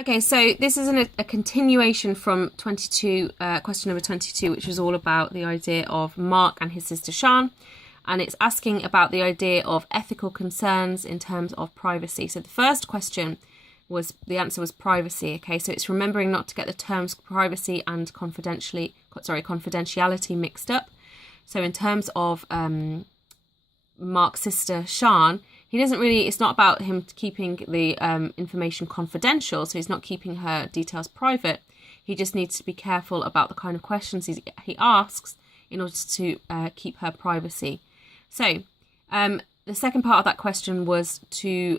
Okay, so this is a continuation from question number 22, which was all about the idea of Mark and his sister Sian, and it's asking about the idea of ethical concerns in terms of privacy. So the first question the answer was privacy. Okay, so it's remembering not to get the terms privacy and confidentiality mixed up. So in terms of Mark's sister Sian, it's not about him keeping the information confidential, so he's not keeping her details private. He just needs to be careful about the kind of questions he asks in order to keep her privacy. So the second part of that question was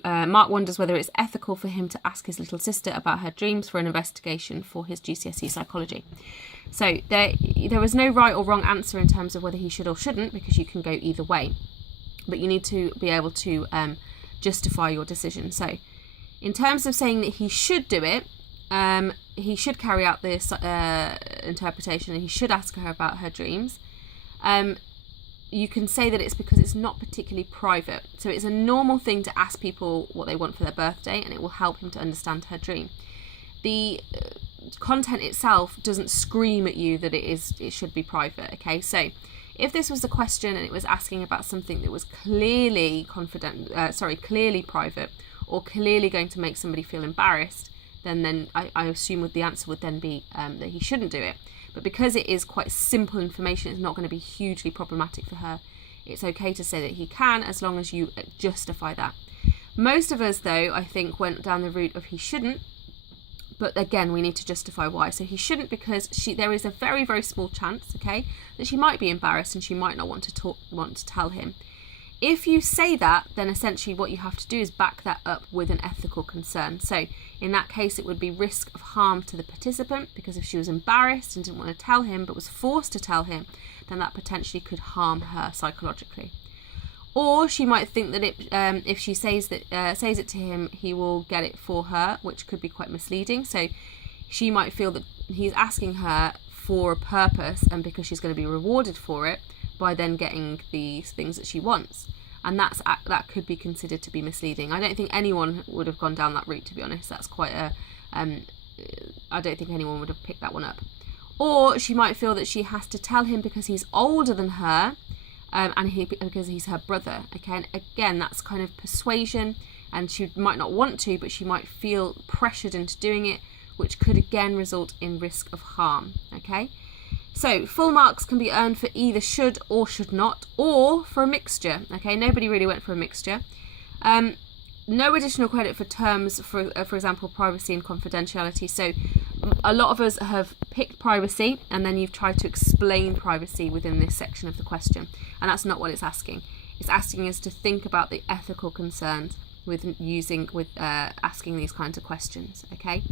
Mark wonders whether it's ethical for him to ask his little sister about her dreams for an investigation for his GCSE psychology. So there was no right or wrong answer in terms of whether he should or shouldn't, because you can go either way. But you need to be able to justify your decision. So in terms of saying that he should do it, he should carry out this interpretation and he should ask her about her dreams. You can say that it's because it's not particularly private. So it's a normal thing to ask people what they want for their birthday, and it will help him to understand her dream. The content itself doesn't scream at you that it should be private. Okay, so if this was a question and it was asking about something that was clearly clearly private, or clearly going to make somebody feel embarrassed, then I assume the answer would then be that he shouldn't do it. But because it is quite simple information, it's not going to be hugely problematic for her. It's okay to say that he can, as long as you justify that. Most of us, though, I think, went down the route of he shouldn't. But again, we need to justify why. So he shouldn't because there is a very, very small chance, okay, that she might be embarrassed and she might not want to tell him. If you say that, then essentially what you have to do is back that up with an ethical concern. So in that case, it would be risk of harm to the participant, because if she was embarrassed and didn't want to tell him but was forced to tell him, then that potentially could harm her psychologically. Or she might think that if she says it to him, he will get it for her, which could be quite misleading. So she might feel that he's asking her for a purpose, and because she's going to be rewarded for it by then getting the things that she wants. And that could be considered to be misleading. I don't think anyone would have gone down that route, to be honest. That's quite I don't think anyone would have picked that one up. Or she might feel that she has to tell him because he's older than her, because he's her brother. Okay, and again, that's kind of persuasion, and she might not want to, but she might feel pressured into doing it, which could again result in risk of harm. Okay, so full marks can be earned for either should or should not, or for a mixture. Okay, nobody really went for a mixture. No additional credit for terms, for example, privacy and confidentiality. So a lot of us have picked privacy, and then you've tried to explain privacy within this section of the question, and that's not what it's asking. It's asking us to think about the ethical concerns with asking these kinds of questions. Okay.